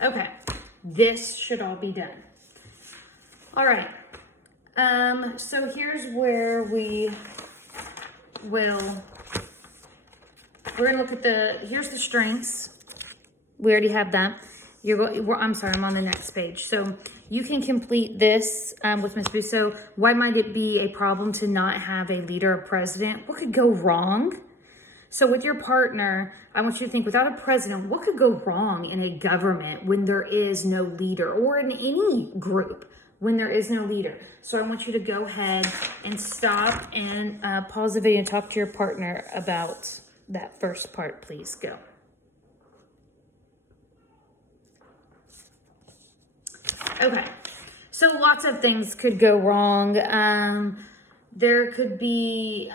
Okay, this should all be done. All right. So here's where we're gonna look at here's the strengths. We already have that. I'm sorry, I'm on the next page. So you can complete this with Ms. Busso. Why might it be a problem to not have a leader or president? What could go wrong? So with your partner, I want you to think, without a president, what could go wrong in a government when there is no leader, or in any group when there is no leader? So I want you to go ahead and stop and pause the video and talk to your partner about that first part. Please go. Okay, so lots of things could go wrong. There could be...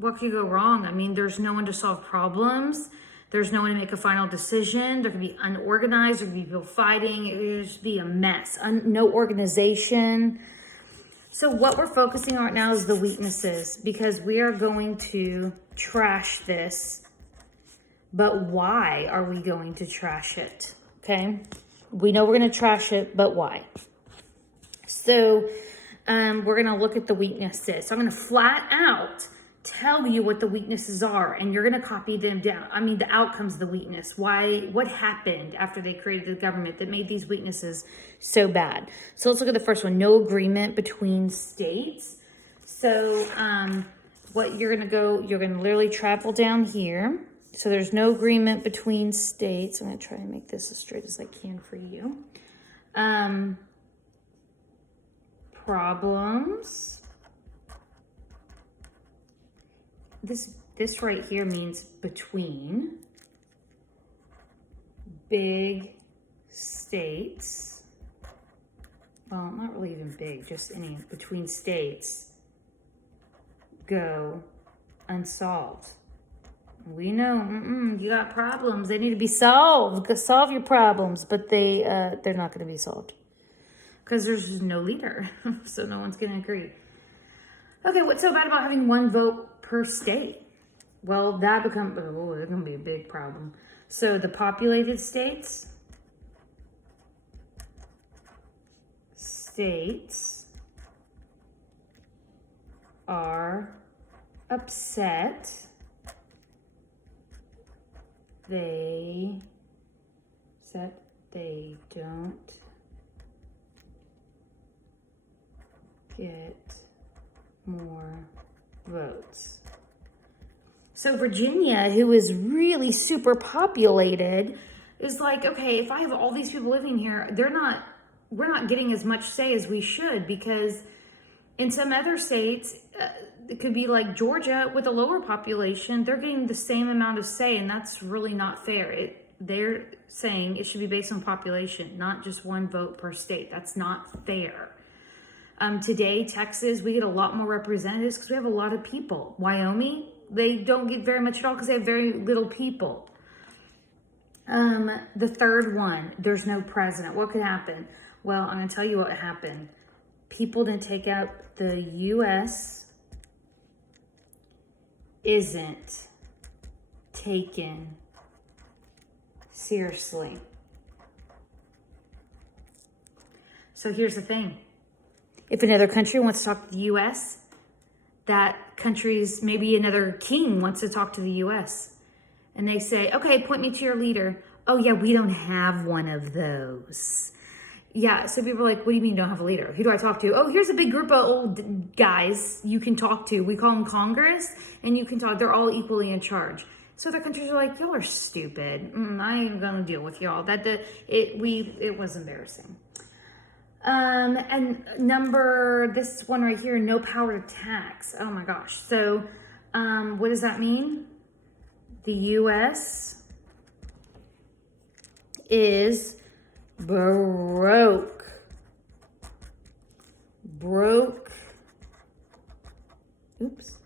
what could go wrong? I mean, there's no one to solve problems. There's no one to make a final decision. There could be unorganized. There could be people fighting. It would just be a mess. No organization. So what we're focusing on right now is the weaknesses, because we are going to trash this. But why are we going to trash it? Okay. We know we're going to trash it, but why? So we're going to look at the weaknesses. So I'm going to flat out tell you what the weaknesses are, and you're going to copy them down. I mean, the outcomes of the weakness. What happened after they created the government that made these weaknesses so bad? So let's look at the first one. No agreement between states. So what you're going to literally travel down here. So there's no agreement between states. I'm going to try and make this as straight as I can for you. Problems. This right here means between big states. Well, not really even big, just any between states go unsolved. We know you got problems. They need to be solved. Go solve your problems, but they're not going to be solved because there's just no leader, so no one's going to agree. Okay, what's so bad about having one vote per state? Well, that it's going to be a big problem. So the populated states are upset. They don't get more votes. So Virginia, who is really super populated, is like, okay, if I have all these people living here, we're not getting as much say as we should, because in some other states, it could be like Georgia with a lower population, they're getting the same amount of say, and that's really not fair. They're saying it should be based on population, not just one vote per state. That's not fair. Today, Texas, we get a lot more representatives because we have a lot of people. Wyoming, they don't get very much at all because they have very little people. The third one, there's no president. What could happen? Well, I'm going to tell you what happened. People didn't take out the U.S. isn't taken seriously. So here's the thing. If another country wants to talk to the U.S., that country's, maybe another king wants to talk to the U.S. And they say, okay, point me to your leader. Oh, yeah, we don't have one of those. Yeah, so people are like, what do you mean you don't have a leader? Who do I talk to? Oh, here's a big group of old guys you can talk to. We call them Congress, and you can talk. They're all equally in charge. So other countries are like, y'all are stupid. I ain't gonna deal with y'all. It was embarrassing. And this one right here, no power to tax. Oh my gosh. So, what does that mean? The U.S. is broke. Oops.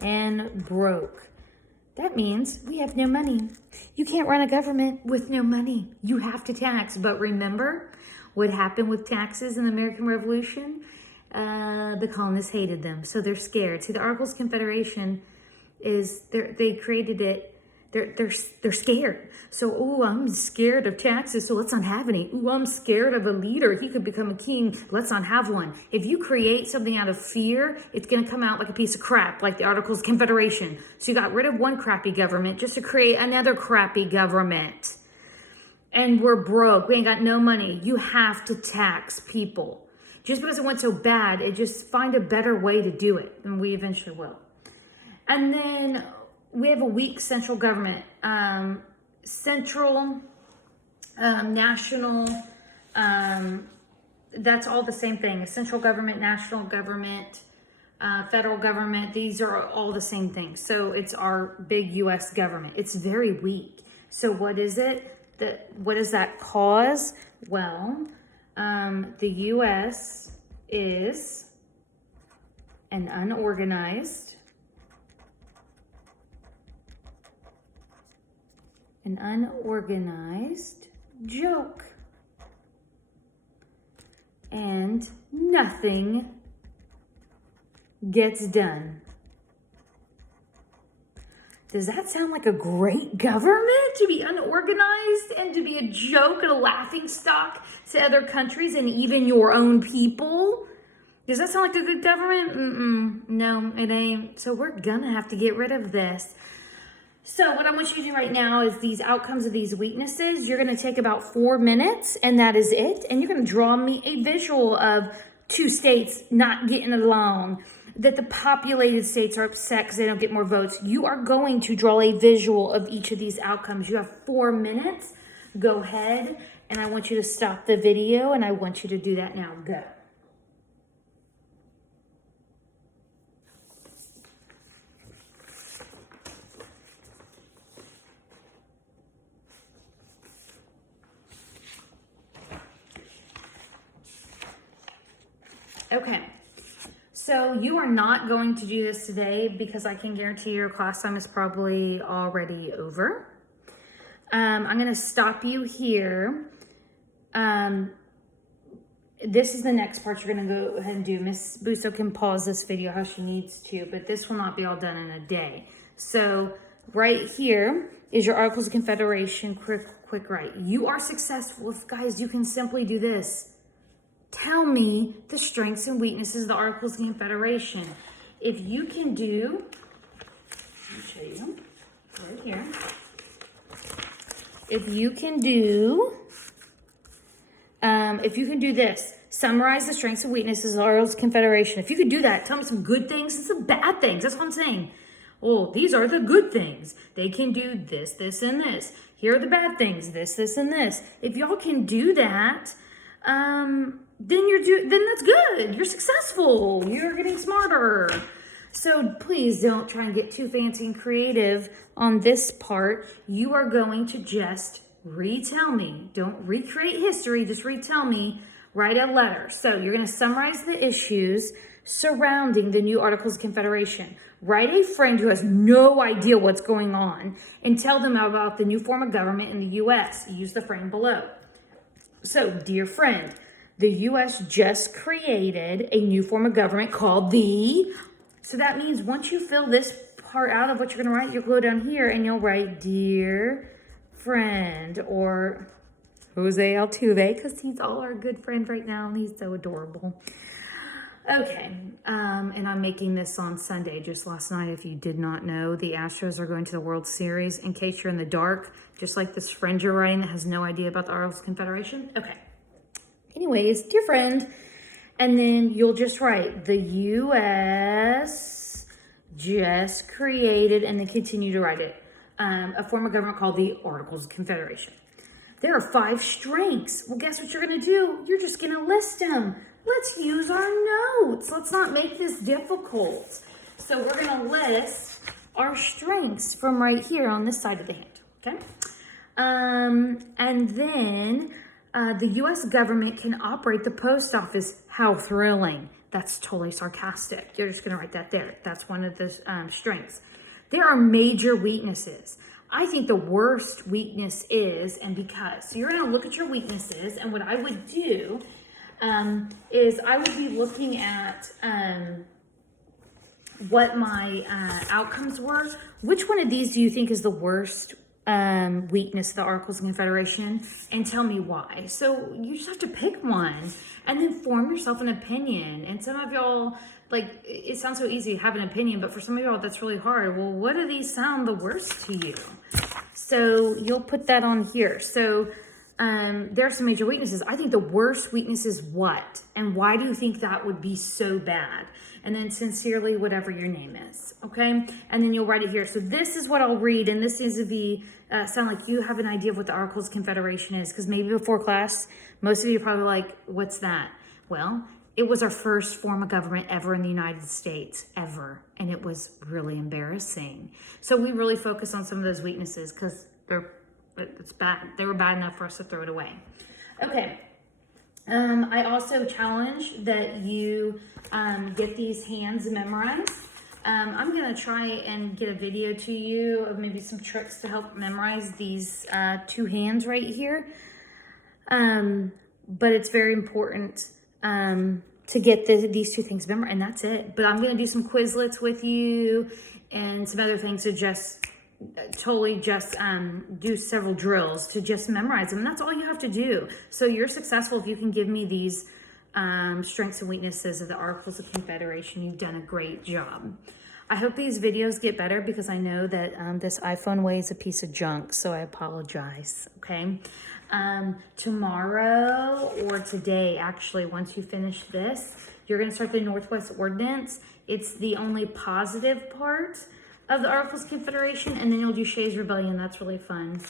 And broke. That means we have no money. You can't run a government with no money. You have to tax. But remember what happened with taxes in the American Revolution? The colonists hated them, so they're scared. See, the Articles of Confederation they created it. they're scared. So, oh, I'm scared of taxes, so let's not have any. Oh, I'm scared of a leader. He could become a king. Let's not have one. If you create something out of fear, it's going to come out like a piece of crap, like the Articles of Confederation. So you got rid of one crappy government just to create another crappy government. And we're broke. We ain't got no money. You have to tax people. Just because it went so bad, it just find a better way to do it. And we eventually will. And then we have a weak central government. National, that's all the same thing. Central government, national government, federal government, these are all the same thing. So it's our big U.S. government. It's very weak. So what is it? What does that cause? Well, the U.S. is an unorganized, joke. And nothing gets done. Does that sound like a great government? To be unorganized and to be a joke and a laughing stock to other countries and even your own people? Does that sound like a good government? No, it ain't. So we're gonna have to get rid of this. So what I want you to do right now is these outcomes of these weaknesses. You're going to take about 4 minutes, and that is it. And you're going to draw me a visual of 2 states not getting along, that the populated states are upset because they don't get more votes. You are going to draw a visual of each of these outcomes. You have 4 minutes. Go ahead, and I want you to stop the video, and I want you to do that now. Go. Okay, so you are not going to do this today because I can guarantee your class time is probably already over. I'm going to stop you here. This is the next part you're going to go ahead and do. Miss Busso can pause this video how she needs to, but this will not be all done in a day. So right here is your Articles of Confederation, quick write. You are successful if, guys, you can simply do this. Tell me the strengths and weaknesses of the Articles of Confederation. If you can do, let me show you right here. If you can do this, summarize the strengths and weaknesses of the Articles of Confederation. If you could do that, tell me some good things and some bad things. That's what I'm saying. Oh, these are the good things. They can do this, this, and this. Here are the bad things, this, this, and this. If y'all can do that, then that's good. You're successful. You're getting smarter. So please don't try and get too fancy and creative on this part. You are going to just retell me. Don't recreate history. Just retell me. Write a letter. So you're going to summarize the issues surrounding the new Articles of Confederation. Write a friend who has no idea what's going on and tell them about the new form of government in the U.S. Use the frame below. So, dear friend, the U.S. just created a new form of government called the... So that means once you fill this part out of what you're going to write, you'll go down here and you'll write, dear friend, or Jose Altuve, because he's all our good friend right now, and he's so adorable. Okay, and I'm making this on Sunday, just last night. If you did not know, the Astros are going to the World Series. In case you're in the dark, just like this friend you're writing that has no idea about the Articles of Confederation. Okay. Anyways, dear friend, and then you'll just write, the U.S. just created, and then continue to write it, a form of government called the Articles of Confederation. There are 5 strengths. Well, guess what you're going to do? You're just going to list them. Let's use our notes. Let's not make this difficult. So we're going to list our strengths from right here on this side of the hand, okay? And then the U.S. government can operate the post office. How thrilling. That's totally sarcastic. You're just going to write that there. That's one of the strengths. There are major weaknesses. I think the worst weakness is, and because. So you're going to look at your weaknesses, and what I would do is I would be looking at what my outcomes were. Which one of these do you think is the worst weakness of the Articles of Confederation, and tell me why. So you just have to pick one and then form yourself an opinion. And some of y'all, like, it sounds so easy to have an opinion, but for some of y'all that's really hard. Well, what do these sound the worst to you? So you'll put that on here. So there are some major weaknesses. I think the worst weakness is what? And why do you think that would be so bad? And then sincerely, whatever your name is, okay? And then you'll write it here. So this is what I'll read, and this needs to be, sound like you have an idea of what the Articles of Confederation is, because maybe before class, most of you are probably like, what's that? Well, it was our first form of government ever in the United States, ever. And it was really embarrassing. So we really focus on some of those weaknesses because it's bad. They were bad enough for us to throw it away. Okay. I also challenge that you get these hands memorized. I'm going to try and get a video to you of maybe some tricks to help memorize these two hands right here. But it's very important to get these two things memorized, and that's it. But I'm going to do some Quizlets with you and some other things to just do several drills to just memorize them. And that's all you have to do. So you're successful if you can give me these strengths and weaknesses of the Articles of Confederation. You've done a great job. I hope these videos get better because I know that this iPhone weighs a piece of junk, so I apologize, okay? Tomorrow or today, actually, once you finish this, you're going to start the Northwest Ordinance. It's the only positive part of the Articles of Confederation, and then you'll do Shays Rebellion. That's really fun.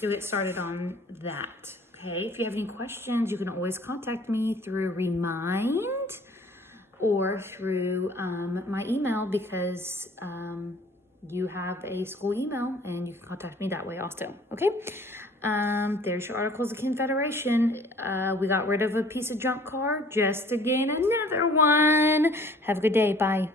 You'll get started on that. Okay, if you have any questions, you can always contact me through Remind or through my email, because you have a school email and you can contact me that way also. Okay, there's your Articles of Confederation. We got rid of a piece of junk car just to gain another one. Have a good day. Bye.